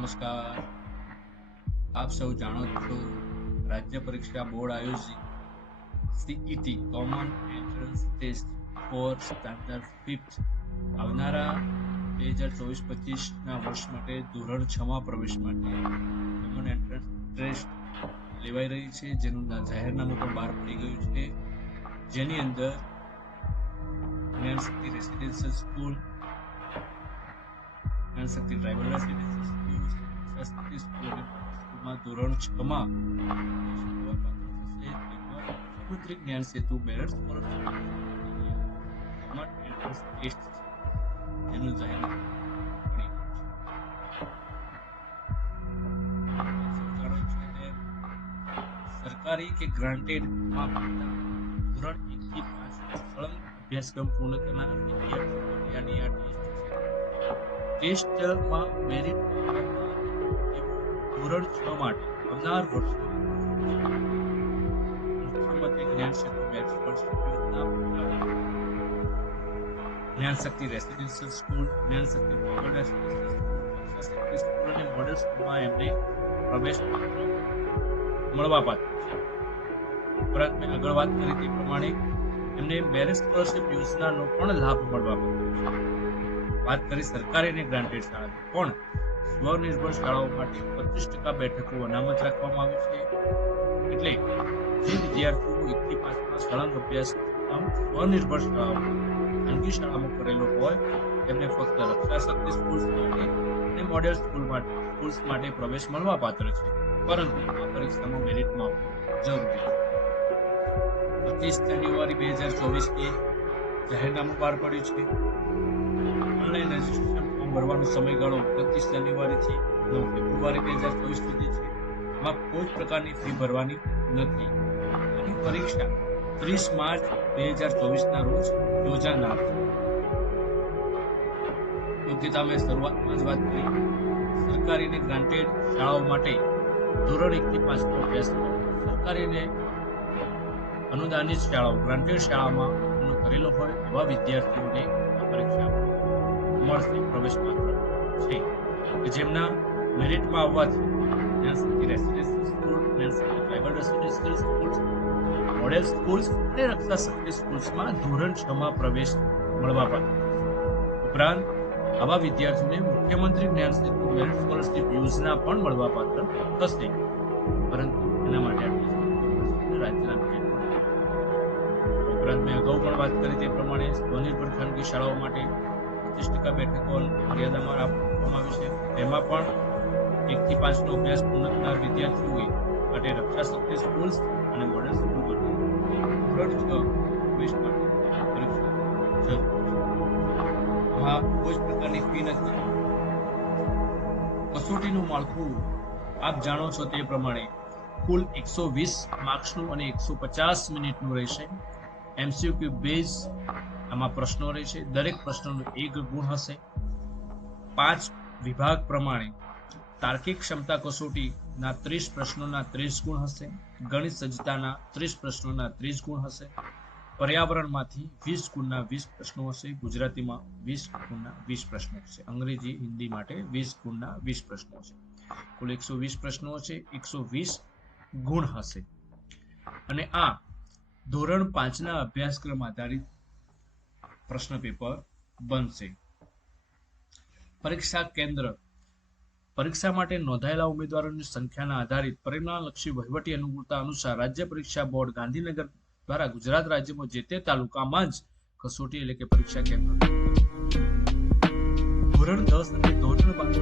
નમસ્કાર. આપ સૌ જાણો છો, રાજ્ય પરીક્ષા બોર્ડ આયોજિત CET common entrance test for standard 5th આવનારા 2024-25ના વર્ષ માટે ધોરણ 6માં પ્રવેશ માટે કોમન એન્ટ્રન્સ ટેસ્ટ લેવાઈ રહી છે, જેનું જાહેરનામું પણ બહાર પડી ગયું છે, જેની અંદર Gyanshakti residential school, Gyanshakti tribal residential school, Shakti સ્કૂલમાં ધોરણ 6માં મુખ્યમંત્રી જ્ઞાન સેતુ બેરર સ્કોલરશીપ કોમન એન્ટ્રન્સ ટેસ્ટ જેનું જાહેરનામું પડી ગયું છે. સરકારી કે ગ્રાન્ટેડ ધોરણ 1 થી 5 સળંગ અભ્યાસક્રમ પૂર્ણ કરનાર વિદ્યાર્થીઓની આ ટેસ્ટમાં મેરિટ ધોરણ 6 માટે આવનાર વર્ષમાં મુખ્યમંત્રી જ્ઞાન સેતુ બેરર સ્કોલરશીપ યોજના, Gyanshakti residential school, Gyanshakti tribal residential school અને મોડેલ સ્કૂલમાં એમને પ્રવેશ મળવાપાત્ર છે. ઉપરાંત મેં આગળ વાત કરી તે પ્રમાણે એમને બેરર સ્કોલરશીપ યોજનાનો પણ લાભ મળવાપાત્ર છે. વાત કરી સરકારી અને ગ્રાન્ટેડ શાળા, પણ સ્વનિર્ભર શાળાઓ માટે 25% બેઠકો અનામત રાખવામાં આવી છે. એટલે જે વિદ્યાર્થીઓ 1 થી 5માં સળંગ અભ્યાસ સ્વનિર્ભર શાળાઓ ખાનગી શાળામાં કરેલો હોય તેમને ફક્ત રક્ષાશક્તિ સ્કૂલ્સ માટે અને મોડેલ સ્કૂલ્સ માટે પ્રવેશ મળવા પાત્ર છે, પરંતુ આ પરીક્ષામાં મેરિટમાં જરૂરી છે. 25 જાન્યુઆરી 2024 જાહેરનામું બહાર પડ્યું છે. ઓનલાઈન રજીસ્ટ્રેશન ફોર્મ ભરવાનો સમયગાળો 29 જાન્યુઆરીથી 9 ફેબ્રુઆરી 2024 સુધી છે. એમાં કોઈ જ પ્રકારની ફી ભરવાની નથી. અને પરીક્ષા 30 માર્ચ 2024ના રોજ યોજાનાર છે. યોગ્યતા મેં શરૂઆતમાં જ વાત કરી. સરકારી અને ગ્રાન્ટેડ શાળાઓ માટે ધોરણ 1 થી 5નો અભ્યાસક્રમ સરકારી અને અનુદાનિત શાળાઓ ગ્રાન્ટેડ શાળામાં કરેલો હોય એવા વિદ્યાર્થીઓને આ પરીક્ષા મળશે પ્રવેશ પાત્ર છે, કે જેમના મેરિટમાં આવવાથી Gyanshakti residential school, Gyanshakti tribal residential school, model schools અને રક્ષાશક્તિ સ્કૂલ્સમાં ધોરણ 6માં પ્રવેશ મળવાપાત્ર છે. ઉપરાંત આવા વિદ્યાર્થીઓને મુખ્યમંત્રી જ્ઞાન સેતુ બેરર સ્કોલરશીપ યોજના પણ મળવાપાત્ર થશે, પરંતુ એના માટે રાજ્યના બજેટ. ઉપરાંત મેં અગાઉ પણ વાત કરી તે પ્રમાણે સ્વનિર્ભર ખાનગી શાળાઓ માટે 25% બેઠકો મર્યાદામાં આપવામાં આવી છે. તેમાં પણ 1 થી 5નો અભ્યાસ પૂર્ણ કરનાર વિદ્યાર્થીઓએ માટે રક્ષાશક્તિ સ્કૂલ્સ અને મોડેલ સ્કૂલ માટે ધોરણ 6 પ્રવેશ માટે પરીક્ષા જરૂરી છે. આમાં કોઈ જ પ્રકારની ફી નથી. કસોટીનું માળખું આપ જાણો છો તે પ્રમાણે કુલ 120 માર્ક્સનું અને 150 મિનિટનું રહેશે. એમસીક્યુ બેઝ આમાં પ્રશ્નો રહેશે. દરેક પ્રશ્નનો 1 ગુણ હશે. 5 વિભાગ પ્રમાણે તાર્કિક ક્ષમતા કસોટીના 30 પ્રશ્નોના 30 ગુણ હશે. ગણિત સજ્જતાના 30 પ્રશ્નોના 30 ગુણ હશે. પર્યાવરણમાંથી 20 ગુણના 20 પ્રશ્નો હશે. ગુજરાતીમાં 20 ગુણના 20 પ્રશ્નો હશે. અંગ્રેજી, હિન્દી માટે 20 ગુણના 20 પ્રશ્નો હશે. કુલ 120 પ્રશ્નો હશે. 120 ગુણ હશે. અને આ ધોરણ 5ના અભ્યાસક્રમ આધારિત પ્રશ્ન પેપર બનશે. પરીક્ષા કેન્દ્ર પરીક્ષા માટે નોંધાયેલા ઉમેદવારોની સંખ્યાના આધારિત પરિણામલક્ષી વહીવટી અનુકૂળતા અનુસાર રાજ્ય પરીક્ષા બોર્ડ ગાંધીનગર દ્વારા ગુજરાત રાજ્યમાં જે તે તાલુકામાં જ કસોટી એટલે કે પરીક્ષા કેન્દ્ર ધોરણ 10 અને ધોરણ 12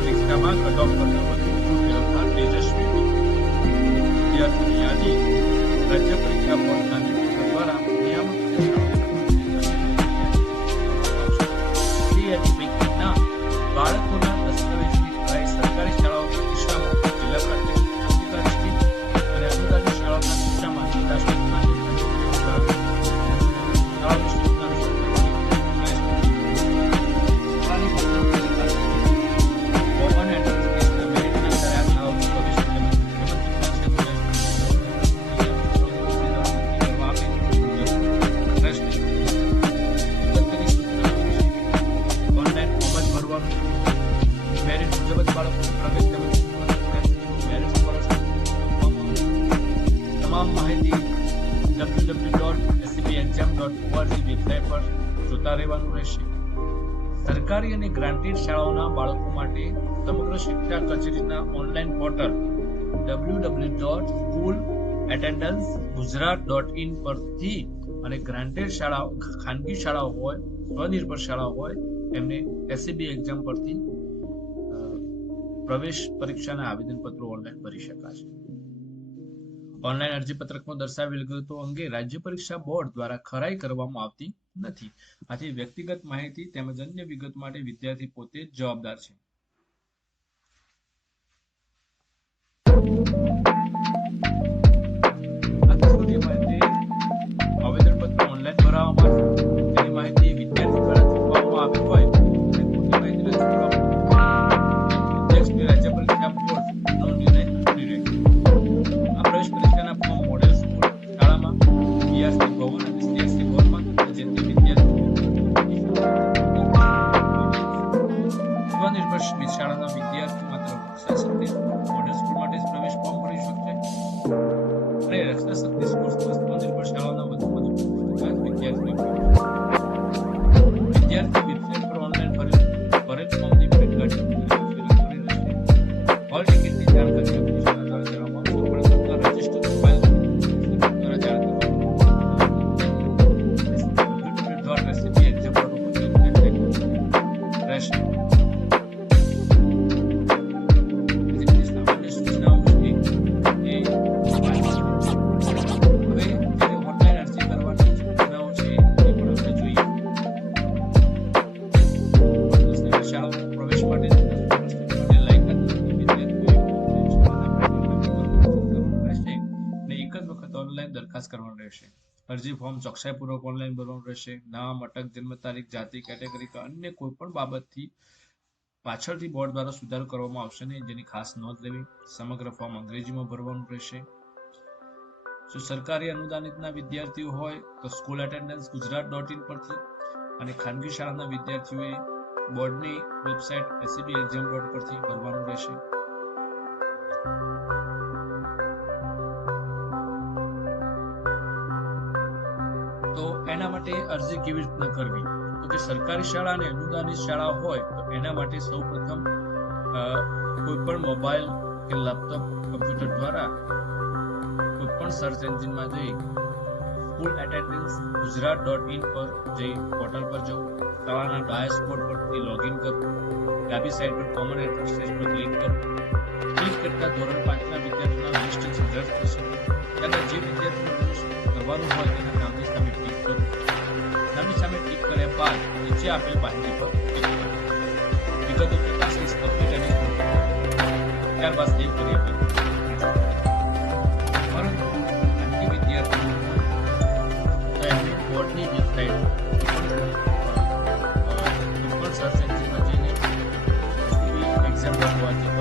પરીક્ષામાં કટ ઓફ કરતા વધુ ગુણ મેળવનાર તેજસ્વી રહેશે. સરકારી અને ગ્રાન્ટેડ શાળાઓના બાળકો માટે સમગ્ર શિક્ષા કચેરીના ઓનલાઈન પોર્ટલ www.schoolattendancegujrat.in પરથી અને ગ્રાન્ટેડ શાળાઓ, ખાનગી શાળાઓ હોય, સ્વનિર્ભર શાળાઓ હોય, એમને SCB એક્ઝામ પરથી પ્રવેશ પરીક્ષાના આવેદનપત્રો ઓનલાઈન ભરી શકાશે. ઓનલાઈન અરજીપત્રકમાં દર્શાવેલ વિગતો અંગે રાજ્ય પરીક્ષા બોર્ડ દ્વારા ખરાઈ કરવામાં આવતી નથી. આથી વ્યક્તિગત માહિતી તેમજ અન્ય વિગત માટે વિદ્યાર્થી પોતે જ જવાબદાર છે. આવેદનપત્ર ઓનલાઈન ભરાવવામાં તેની માહિતી વિદ્યાર્થી દ્વારા ચૂકવવામાં આવી હોય અને ખોટી માહિતી રજૂ કરવામાં રાજ્ય પરીક્ષા બોર્ડનો નિર્ણય કરી રહ્યો. આ પ્રવેશ પરીક્ષાના ફોર્મ મોડેલ સ્કૂલ શાળામાં BRC ભવન અને CRC ભવનમાં જે તે વિદ્યાર્થીઓ સ્વનિર્ભર શાળાના વિદ્યાર્થીઓ માત્ર રક્ષા શક્તિ મોડેલ સ્કૂલ માટે જ પ્રવેશ ફોર્મ ભરી શકશે અને રક્ષા શક્તિ સ્કૂલમાં સ્વનિર્ભર શાળાના વધુમાં વધુ વિદ્યાર્થી વેબસાઇટ પર ઓનલાઈન ભરેલ ફોર્મની પ્રિન્ટ કાઢી હોલ ટિકિટની જાણકારી એપ્લિકેશન દ્વારા કરવામાં આવશે. સૌપ્રથમ રજિસ્ટર મોબાઈલ દ્વારા જાણ કરવામાં રહેશે. સામાન્ય સૂચનાઓ છે એ હવે જ્યારે ઓનલાઈન અરજી કરવાની સૂચનાઓ છે એ પણ આપણે જોઈએ. શાળામાં પ્રવેશ માટે દરખાસ્ત કરવાનું રહેશે. અરજી ફોર્મ ચોકસાઈપૂર્વક ઓનલાઈન ભરવાનું રહેશે. નામ, અટક, જન્મ તારીખ, જાતિ, કેટેગરી કે અન્ય કોઈ પણ બાબતથી પાછળથી બોર્ડ દ્વારા સુધારો કરવામાં આવશે નહીં, જેની ખાસ નોંધ લેવી. સમગ્ર ફોર્મ અંગ્રેજીમાં ભરવાનું રહેશે. જો સરકારી અનુદાનિતના વિદ્યાર્થીઓ હોય તો schoolattendancegujrat.in પરથી અને ખાનગી શાળાના વિદ્યાર્થીઓએ બોર્ડની વેબસાઇટ SCB exam પરથી ભરવાનું રહેશે. તો એના માટે અરજી કેવી રીતના કરવી? તો કે સરકારી શાળા અને અનુદાનિત શાળા હોય તો એના માટે સૌપ્રથમ કોઈ પણ મોબાઈલ કે લેપટોપ કમ્પ્યુટર દ્વારા કોઈ પણ સર્ચ એન્જિનમાં જઈ schoolattendancegujrat.in પર જઈ પોર્ટલ પર જવું, શાળાના ડેશબોર્ડ પરથી લોગિન કરવું, ડાબી સાઈડ પર કોમન એન્ટ્રન્સ પર ક્લિક કરવું. ક્લિક કરતા ધોરણ 5 ના વિદ્યાર્થીઓના લિસ્ટ જનરેટ થશે. ત્યારબાદ જે વિદ્યાર્થીઓને કરવાનું હોય તેના નામની સામે ક્લિક કરવું. નામની સામે ક્લિક કર્યા બાદ નીચે આપેલ માહિતી પર ક્લિક કરવું. વિગતો ચકાસી સબમિટ અને ત્યારબાદ સેવ કરી આપી. પરંતુ ખાનગી વિદ્યાર્થીઓ તો એમની બોર્ડની વેબસાઇટ સર્ચ એન્જિનમાં જઈને એક્ઝામ વાંચી